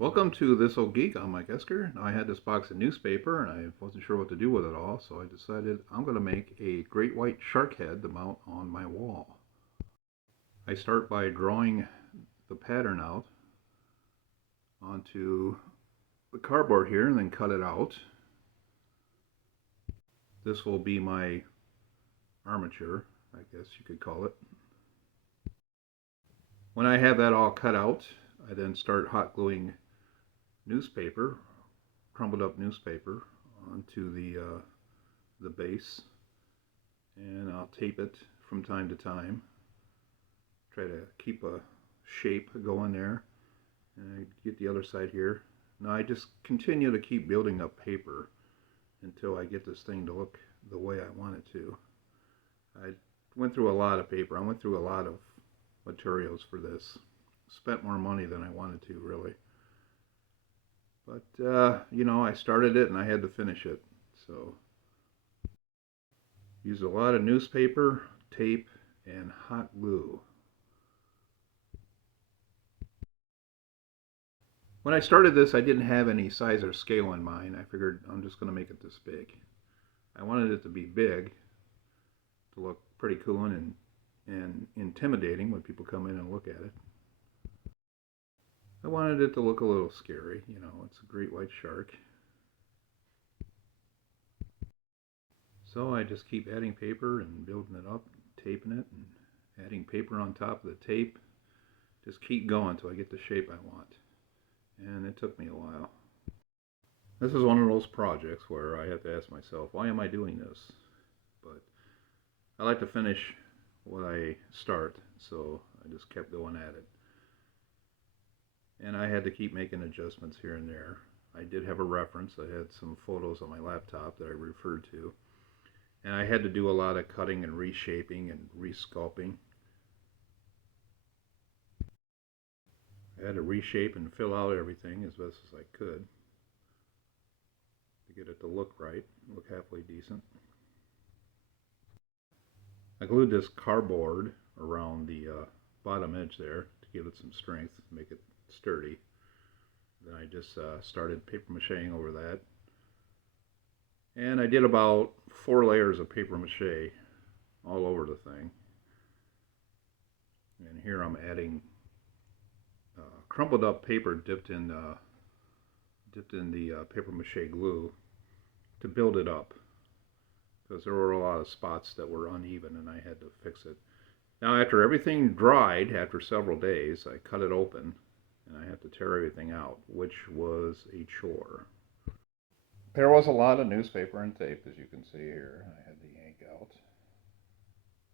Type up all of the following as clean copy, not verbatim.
Welcome to This Old Geek. I'm Mike Esker. Now, I had this box of newspaper and I wasn't sure what to do with it all, so I decided I'm going to make a great white shark head to mount on my wall. I start by drawing the pattern out onto the cardboard here and then cut it out. This will be my armature, I guess you could call it. When I have that all cut out, I then start hot gluing newspaper, crumpled up newspaper, onto the base, and I'll tape it from time to time. Try to keep a shape going there, and I get the other side here. Now I just continue to keep building up paper until I get this thing to look the way I want it to. I went through a lot of paper. I went through a lot of materials for this. Spent more money than I wanted to, really. But, I started it and I had to finish it. So, used a lot of newspaper, tape, and hot glue. When I started this, I didn't have any size or scale in mind. I figured I'm just going to make it this big. I wanted it to be big, to look pretty cool and intimidating when people come in and look at it. I wanted it to look a little scary. It's a great white shark. So I just keep adding paper and building it up, taping it, and adding paper on top of the tape. Just keep going until I get the shape I want. And it took me a while. This is one of those projects where I have to ask myself, why am I doing this? But I like to finish what I start, so I just kept going at it. And I had to keep making adjustments here and there. I did have a reference. I had some photos on my laptop that I referred to. And I had to do a lot of cutting and reshaping and resculpting. I had to reshape and fill out everything as best as I could to get it to look right, look halfway decent. I glued this cardboard around the bottom edge there to give it some strength, make it sturdy. Then I just started paper macheing over that. And I did about 4 layers of paper mache all over the thing. And here I'm adding crumpled up paper dipped in the paper mache glue to build it up, because there were a lot of spots that were uneven and I had to fix it. Now after everything dried, after several days, I cut it open and I had to tear everything out, which was a chore. There was a lot of newspaper and tape, as you can see here. I had the yank out.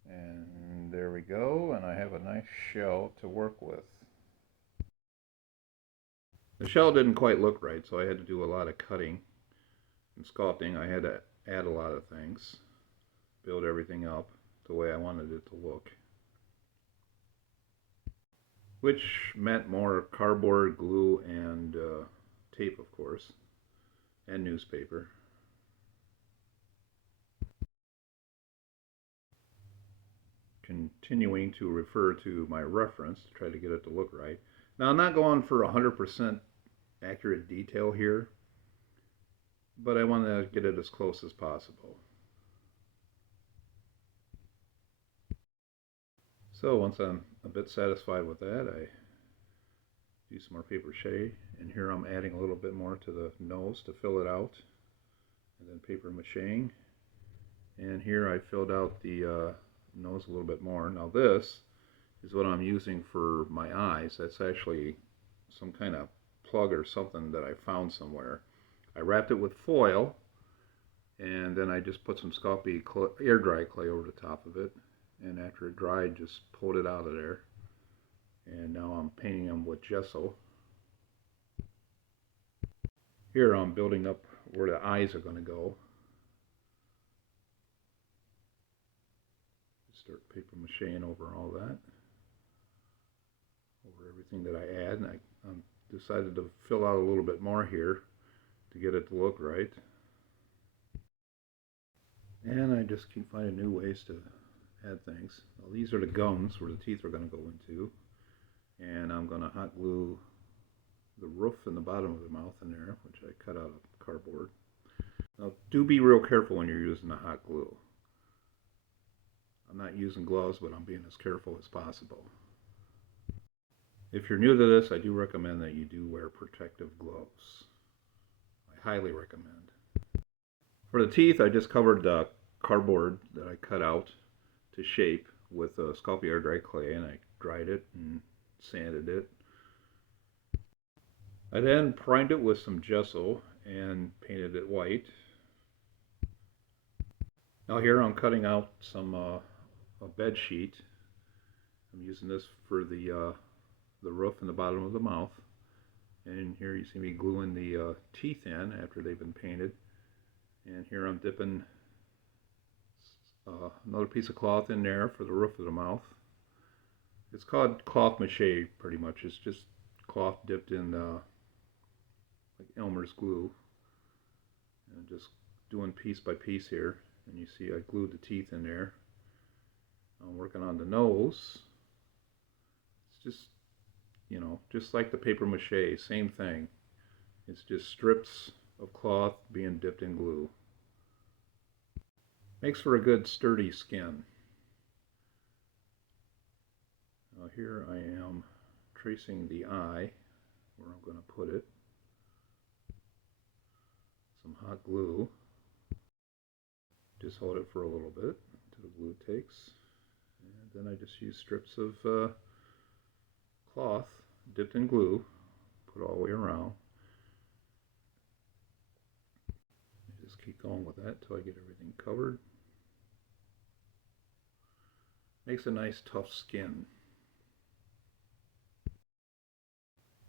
And there we go, and I have a nice shell to work with. The shell didn't quite look right, so I had to do a lot of cutting and sculpting. I had to add a lot of things, build everything up the way I wanted it to look, which meant more cardboard, glue, and tape, of course, and newspaper. Continuing to refer to my reference to try to get it to look right. Now I'm not going for 100% accurate detail here, but I want to get it as close as possible. So once I'm a bit satisfied with that, I do some more paper mache, and here I'm adding a little bit more to the nose to fill it out, and then paper macheing. And here I filled out the nose a little bit more. Now this is what I'm using for my eyes. That's actually some kind of plug or something that I found somewhere. I wrapped it with foil, and then I just put some Sculpey air dry clay over the top of it, and after it dried, just pulled it out of there. And now I'm painting them with gesso. Here I'm building up where the eyes are going to go. Start paper macheing over all that, over everything that I add, and I decided to fill out a little bit more here to get it to look right. And I just keep finding new ways to add things. Well, these are the gums where the teeth are going to go into, and I'm going to hot glue the roof and the bottom of the mouth in there, which I cut out of cardboard. Now, do be real careful when you're using the hot glue. I'm not using gloves, but I'm being as careful as possible. If you're new to this, I do recommend that you do wear protective gloves. I highly recommend. For the teeth, I just covered the cardboard that I cut out to shape with a Sculpey dry clay, and I dried it and sanded it. I then primed it with some gesso and painted it white. Now here I'm cutting out some a bed sheet. I'm using this for the roof and the bottom of the mouth. And here you see me gluing the teeth in after they've been painted. And here I'm dipping another piece of cloth in there for the roof of the mouth. It's called cloth mache, pretty much. It's just cloth dipped in like Elmer's glue. And just doing piece by piece here. And you see I glued the teeth in there. I'm working on the nose. It's just, you know, just like the paper mache, same thing. It's just strips of cloth being dipped in glue. Makes for a good sturdy skin. Now here I am tracing the eye, where I'm going to put it. Some hot glue. Just hold it for a little bit until the glue takes. And then I just use strips of cloth dipped in glue, put all the way around. Just keep going with that until I get everything covered. Makes a nice tough skin.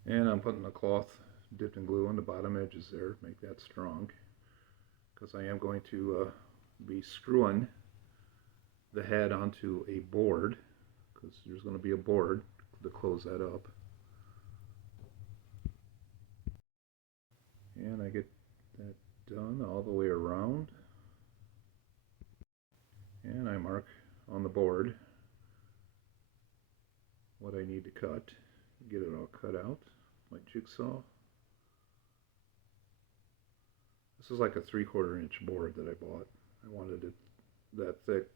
And I'm putting the cloth dipped in glue on the bottom edges there to make that strong, because I am going to be screwing the head onto a board, because there's going to be a board to close that up. And I get that done all the way around, and I mark on the board what I need to cut, get it all cut out, my jigsaw. This is like a 3/4 inch board that I bought. I wanted it that thick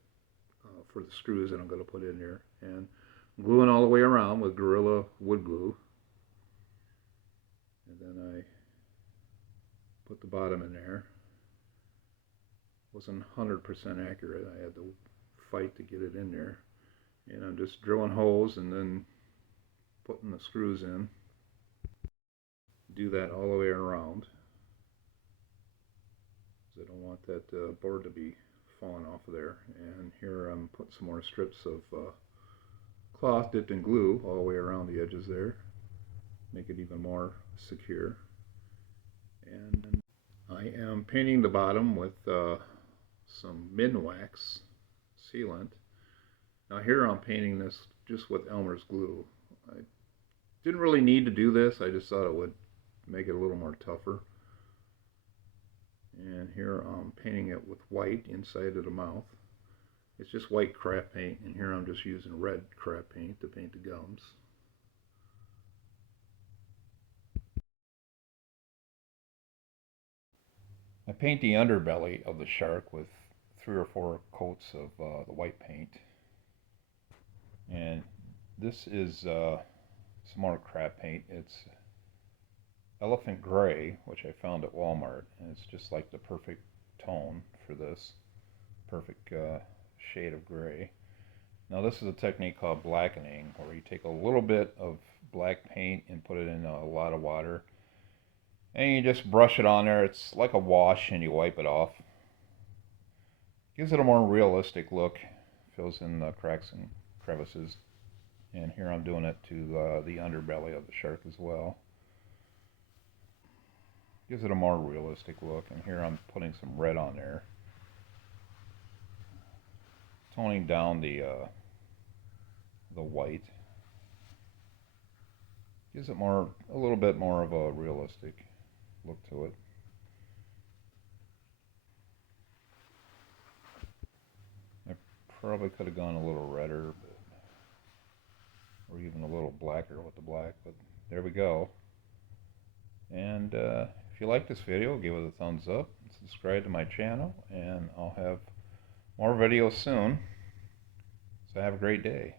for the screws that I'm going to put in there, and I'm gluing all the way around with Gorilla wood glue, and then I put the bottom in there. Wasn't 100% accurate. I had to fight to get it in there, and I'm just drilling holes and then putting the screws in. Do that all the way around, because I don't want that board to be falling off of there. And here I'm putting some more strips of cloth dipped in glue all the way around the edges there, make it even more secure. And I am painting the bottom with some Minwax sealant. Now here I'm painting this just with Elmer's glue. I didn't really need to do this, I just thought it would make it a little more tougher. And here I'm painting it with white inside of the mouth. It's just white craft paint, and here I'm just using red craft paint to paint the gums. I paint the underbelly of the shark with 3 or 4 coats of the white paint. And this is some more craft paint. It's elephant gray, which I found at Walmart, and it's just like the perfect tone for this, perfect shade of gray. Now this is a technique called blackening, where you take a little bit of black paint and put it in a lot of water, and you just brush it on there. It's like a wash, and you wipe it off. Gives it a more realistic look, fills in the cracks and crevices. And here I'm doing it to the underbelly of the shark as well. Gives it a more realistic look. And here I'm putting some red on there, toning down the white. Gives it a little bit more of a realistic look to it. I probably could have gone a little redder, or even a little blacker with the black, but there we go. And if you like this video, give it a thumbs up, subscribe to my channel, and I'll have more videos soon. So have a great day.